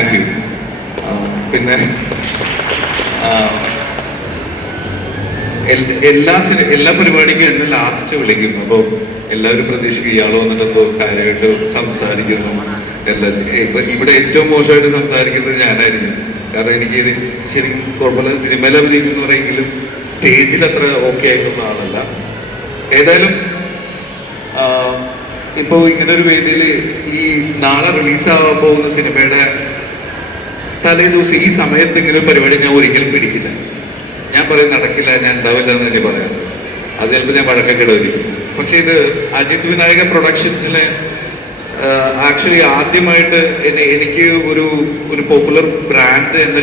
Thank you. പിന്നെ എല്ലാ പരിപാടിക്കും എന്നെ ലാസ്റ്റ് വിളിക്കും. അപ്പോൾ എല്ലാവരും പ്രതീക്ഷിക്കും ഇയാൾ വന്നിട്ട് എന്തോ കാര്യമായിട്ട് സംസാരിക്കുന്നു. ഇപ്പൊ ഇവിടെ ഏറ്റവും മോശമായിട്ട് സംസാരിക്കുന്നത് ഞാനായിരിക്കും. കാരണം എനിക്ക് ശരിക്കും കുഴപ്പമില്ല, സിനിമയിൽ അഭിനയിക്കുന്നു പറയെങ്കിലും സ്റ്റേജിൽ അത്ര ഓക്കെ ആയിട്ടുള്ള ആളല്ല. ഏതായാലും ഇപ്പോൾ ഇങ്ങനെ ഒരു വേദിയിൽ ഈ നാളെ റിലീസാവാൻ പോകുന്ന സിനിമയുടെ തലേ ദിവസം ഈ സമയത്ത് ഇങ്ങനെ ഒരു പരിപാടി ഞാൻ ഒരിക്കലും പിടിക്കില്ല. ഞാൻ പറയും നടക്കില്ല, ഞാൻ ഉണ്ടാവില്ല എന്ന് തന്നെ പറയാം. അത് ചിലപ്പോൾ ഞാൻ വഴക്കൊക്കെ ഇടവരിക്കും. പക്ഷെ ഇത് അജിത് വിനായക പ്രൊഡക്ഷൻസിലെ ആക്ച്വലി ആദ്യമായിട്ട് എനിക്ക് ഒരു പോപ്പുലർ ബ്രാൻഡ് എന്നെ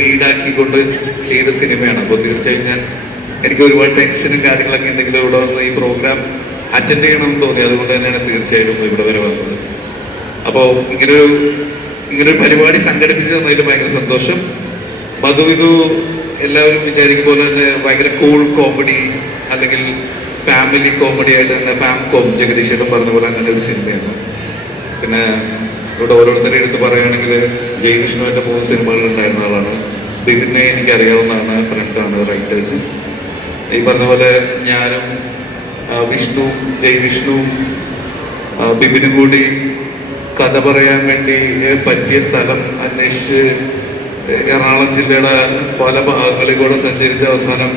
ലീഡാക്കിക്കൊണ്ട് ചെയ്ത സിനിമയാണ്. അപ്പോൾ തീർച്ചയായും എനിക്ക് ഒരുപാട് ടെൻഷനും കാര്യങ്ങളൊക്കെ ഉണ്ടെങ്കിലും ഇവിടെ വന്ന് ഈ പ്രോഗ്രാം അറ്റൻഡ് ചെയ്യണമെന്ന് തോന്നി. അതുകൊണ്ട് തന്നെയാണ് തീർച്ചയായും ഇവിടെ വരെ വന്നത്. അപ്പോൾ ഇങ്ങനൊരു പരിപാടി സംഘടിപ്പിച്ചു തന്നതിൽ ഭയങ്കര സന്തോഷം. മധുവിധു എല്ലാവരും വിചാരിക്കും പോലെ തന്നെ ഭയങ്കര കൂൾ കോമഡി അല്ലെങ്കിൽ ഫാമിലി കോമഡി ആയിട്ട് തന്നെ ഫാംകോം ജഗദീഷേട്ടൻ പറഞ്ഞ പോലെ അങ്ങനെ ഒരു സിനിമയാണ്. പിന്നെ ഇവിടെ ഓരോരുത്തരുടെ എടുത്ത് പറയുകയാണെങ്കിൽ ജയവിഷ്ണുവിൻ്റെ 3 സിനിമകൾ ഉണ്ടായിരുന്ന ആളാണ്. ബിബിനെ എനിക്കറിയാവുന്നതാണ്, ഫ്രണ്ടാണ്, റൈറ്റേഴ്സ്. ഈ പറഞ്ഞ പോലെ ഞാനും ജയവിഷ്ണുവും ബിബിനും കൂടി കഥ പറയാൻ വേണ്ടി പറ്റിയ സ്ഥലം അന്വേഷിച്ച് എറണാകുളം ജില്ലയുടെ പല ഭാഗങ്ങളിൽ കൂടെ സഞ്ചരിച്ച അവസാനം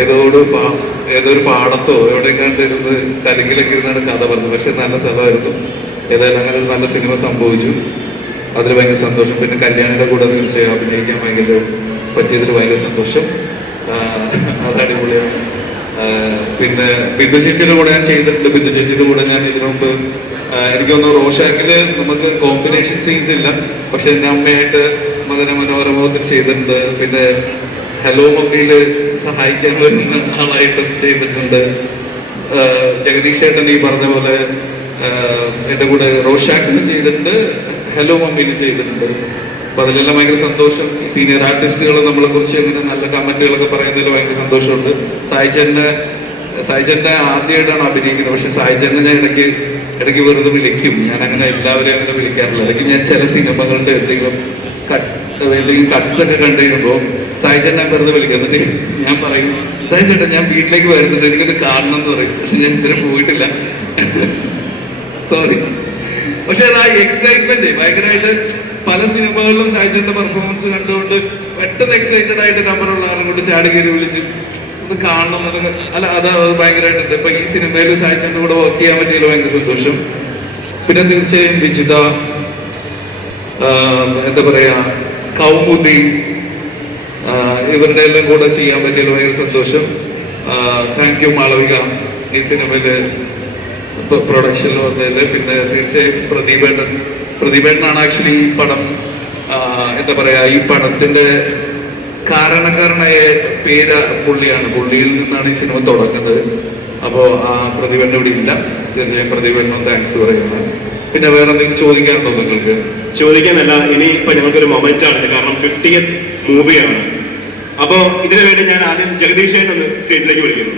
ഏതൊരു പാടത്തോ എവിടെയൊക്കെ ഇരുന്ന് കലിങ്കിലൊക്കെ ഇരുന്നാണ് കഥ പറഞ്ഞത്. പക്ഷെ നല്ല സ്ഥലമായിരുന്നു. ഏതായാലും അങ്ങനെ ഒരു നല്ല സിനിമ സംഭവിച്ചു. അതിൽ ഭയങ്കര സന്തോഷം. പിന്നെ കല്യാണിയുടെ കൂടെ തീർച്ചയായും അഭിനയിക്കാൻ പറ്റിയതിൽ ഭയങ്കര സന്തോഷം. അത് അടിപൊളിയാണ്. പിന്നെ ബിന്ദു ചേച്ചിയുടെ കൂടെ ഞാൻ ചെയ്തിട്ടുണ്ട്. ബിന്ദു ചേച്ചിയുടെ കൂടെ ഞാൻ ഇതിനു മുമ്പ് എനിക്ക് തോന്നുന്നു റോഷാക്കില് നമുക്ക് കോമ്പിനേഷൻ സീൻസ് ഇല്ല, പക്ഷെ എൻ്റെ അമ്മയായിട്ട് മദന മനോരമത്തിൽ ചെയ്തിട്ടുണ്ട്. പിന്നെ ഹലോ മമ്മിയില് സഹായിക്കാൻ വരുന്ന ആളായിട്ടും ചെയ്തിട്ടുണ്ട്. ജഗദീഷ് ചേട്ടൻ ഈ പറഞ്ഞ പോലെ എൻ്റെ കൂടെ റോഷാക്കിന് ചെയ്തിട്ടുണ്ട്, ഹലോ മമ്മിയിൽ ചെയ്തിട്ടുണ്ട്. അപ്പൊ അതിലെല്ലാം ഭയങ്കര സന്തോഷം. ഈ സീനിയർ ആർട്ടിസ്റ്റുകൾ നമ്മളെ കുറിച്ച് ഇങ്ങനെ നല്ല കമന്റുകളൊക്കെ പറയുന്നതിൽ ഭയങ്കര സന്തോഷമുണ്ട്. സായിച്ചേട്ടനെ ആദ്യമായിട്ടാണ് അഭിനയിക്കുന്നത്. പക്ഷെ സായിച്ചേട്ടനെ ഞാൻ ഇടയ്ക്ക് വെറുതെ വിളിക്കും. ഞാൻ അങ്ങനെ എല്ലാവരെയും അങ്ങനെ വിളിക്കാറില്ല. അല്ലെങ്കിൽ ഞാൻ ചില സിനിമകളുടെ എന്തെങ്കിലും കട്ട്സ് ഒക്കെ കണ്ടു കഴിയുമ്പോൾ സായിച്ചേട്ടനെ വെറുതെ വിളിക്കും. എന്നിട്ട് ഞാൻ പറയും, സായിച്ചേട്ടൻ ഞാൻ വീട്ടിലേക്ക് വരുന്നുണ്ട്, എനിക്കത് കാണണം എന്ന് പറയും. പക്ഷെ ഞാൻ ഇതുവരെ പോയിട്ടില്ല, സോറി. പക്ഷെ അത് ആ എക്സൈറ്റ്മെന്റ് ഭയങ്കരമായിട്ട് പല സിനിമകളിലും സായിച്ചേട്ടന്റെ പെർഫോമൻസ് കണ്ടുകൊണ്ട് പെട്ടെന്ന് എക്സൈറ്റഡ് ആയിട്ട് നമ്പറുള്ള ആരും കൊണ്ട് ചാടി കയറി വിളിച്ച് ഇത് കാണണം എന്നൊക്കെ. അല്ല, അത് ഭയങ്കരമായിട്ടുണ്ട്. ഇപ്പൊ ഈ സിനിമയിൽ സായിച്ചേട്ടൻ്റെ കൂടെ വർക്ക് ചെയ്യാൻ പറ്റിയല്ലോ, ഭയങ്കര സന്തോഷം. പിന്നെ തീർച്ചയായും വിജിത, എന്താ പറയാ, കൗമുദി, ഇവരുടെ എല്ലാം കൂടെ ചെയ്യാൻ പറ്റിയല്ലോ, ഭയങ്കര സന്തോഷം. താങ്ക് യു മാളവിക ഈ സിനിമയില് പ്രൊഡക്ഷനിൽ വന്നതിൽ. പിന്നെ തീർച്ചയായും പ്രദീപേട്ടനാണ് ആക്ച്വലി ഈ പടം എന്താ പറയാ, ഈ പടത്തിന്റെ കാരണക്കാരനായ പേര് പുള്ളിയാണ്. പുള്ളിയിൽ നിന്നാണ് ഈ സിനിമ തുടങ്ങുന്നത്. അപ്പോൾ പ്രദീപേട്ടൻ ഇവിടെ ഇല്ല. തീർച്ചയായും പ്രദീപേട്ടനും താങ്ക്സ് പറയുന്നത്. പിന്നെ വേറെ എന്തെങ്കിലും ചോദിക്കാനുണ്ടോ നിങ്ങൾക്ക്? ചോദിക്കാനല്ല, ഇനിയിപ്പോ ഞങ്ങൾക്കൊരു മൊമെന്റ് ആണ്. കാരണം 50th മൂവിയാണ്. അപ്പോ ഇതിനു വേണ്ടി ഞാൻ ആദ്യം ജഗദീഷ് ഒന്ന് സ്റ്റേജിലേക്ക് വിളിക്കുന്നു.